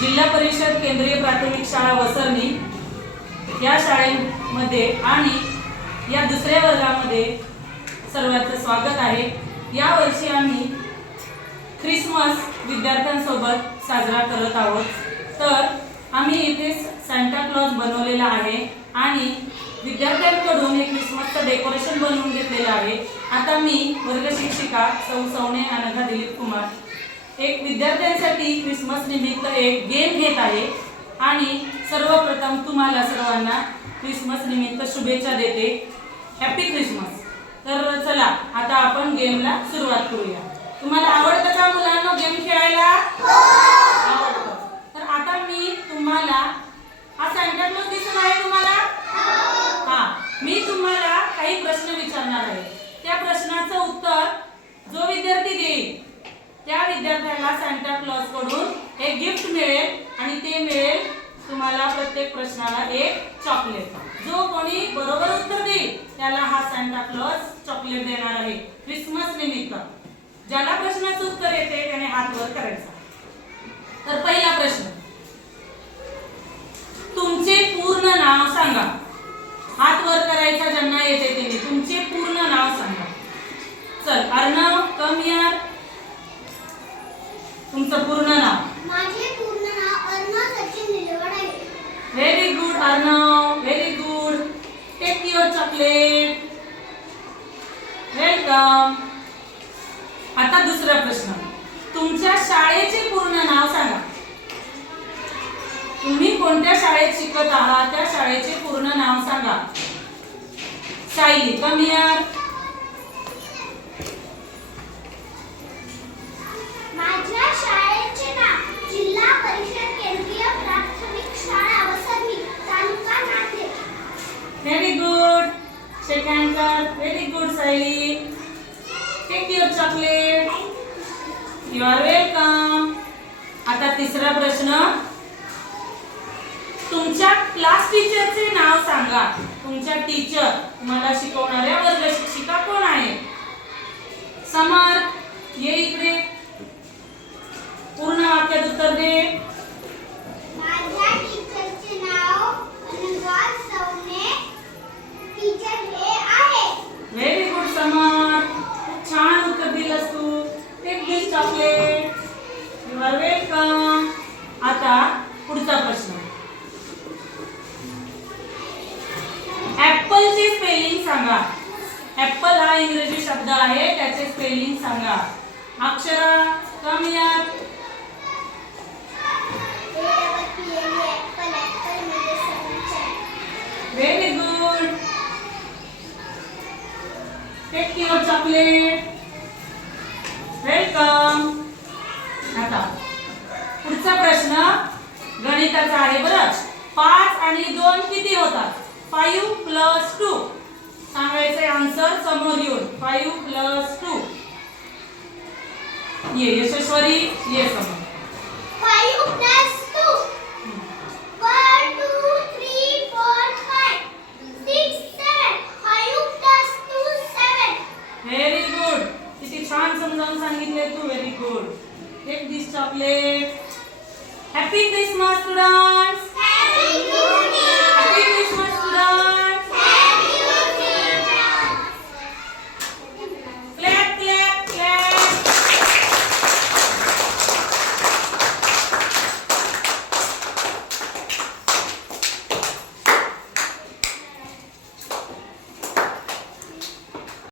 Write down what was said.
जिल्हा परिषद केंद्रीय प्राथमिक शाळा वसरणी या शाळेमध्ये आणि या दुसऱ्या वर्गामध्ये सर्वांचं स्वागत आहे। या वर्षी आम्ही ख्रिसमस विद्यार्थ्यांसोबत साजरा करत आहोत। तर आम्ही इथे सांता क्लॉज बनवलेला आहे आणि विद्यार्थ्यांकडून एक ख्रिसमसचं डेकोरेशन बनवून घेतलेलं आहे। आता मी वर्ग शिक्षिका सौ सौने अनघा दिलीप कुमार एक विद्यार्थ्यांसाठी ख्रिसमस निमित्त एक गेम घेत आहे आणि सर्वप्रथम तुम्हाला सर्वांना ख्रिसमस निमित्त शुभेच्छा देते। Happy Christmas. तर चला आता आपण गेमला सुरुवात करूया। तुम्हाला आवडतं का मुलांनो गेम खेळायला? आवडतं। तर आता मी तुम्हाला हा सांता क्लॉज दिसत आहे तुम्हाला? मी तुम्हाला काही प्रश्न विचारणार आहे। त्या प्रश्नाचं उत्तर जो विद्यार्थी देईल त्या विद्यार्थ्याला सांता क्लॉज कडून एक गिफ्ट मिळेल आणि ते मिळेल तुम्हाला प्रत्येक प्रश्नाला एक चॉकलेट। जो कोणी बरोबर उत्तर देईल त्याला हा सांता क्लॉज चॉकलेट देणार आहे ख्रिसमस निमित्त। ज्याला प्रश्नाचं उत्तर येते त्याने हात वर करायचा। तर पहिला प्रश्न, तुमचे पूर्ण नाव सांगा। हात वर करायचा ज्यांना येते त्यांनी तुमचे पूर्ण नाव सांगा। चल अर्णव कम हियर। तुमचं पूर्ण नाव? माझे पूर्ण नाव अर्णव सचिन निलवड आहे। Very good Arnav, very good. Take your chocolate. Welcome. आता दुसरा प्रश्न, तुमच्या शाळेचे पूर्ण नाव सांगा। तुम्ही कोणत्या शाळेत शिकत आहात त्या शाळेचे पूर्ण नाव सांगा। Sayali come here. माझ्या शाळेचे नाव जिल्हा परिषद केंद्रीय प्राथमिक शाळा Vasarni taluka Nanded. Very good. Shake hand कर। Very good Sayali. Take your chocolate. You are welcome. आता तिसरा प्रश्न, तुमच्या क्लास टीचरचे नाव सांगा। तुमच्या टीचर तुम्हाला शिकवणाऱ्या वर्ग शिक्षिका कोण आहे? समर ये इकडे, पूर्ण वाक्यात उत्तर दे। माझ्या टीचरचे नाव अनघा सौने टीचर हे आहे। व्हेरी गुड समर, छान उत्तर दिलंस तू। Take this chocolate. You are welcome. आता पुढचा प्रश्न, ऍपलचे स्पेलिंग सांगा। ऍपल हा इंग्रजी शब्द आहे त्याचे स्पेलिंग सांगा। Akshara come here. Very good. Take your chocolate. Welcome. आता पुढचा प्रश्न गणिताचा आहे बरं। 5 आणि 2 किती होतात? 5 + 2 सांगायचे आन्सर समोर येऊन। 5 + 2 ये यशस्वरी ये समोर। 5 + 2 1 2 3 4 5 6 7 5 + 2 7। Very good. किती छान समजावून सांगितले तू। Very good. Take this chocolate. Happy Christmas students.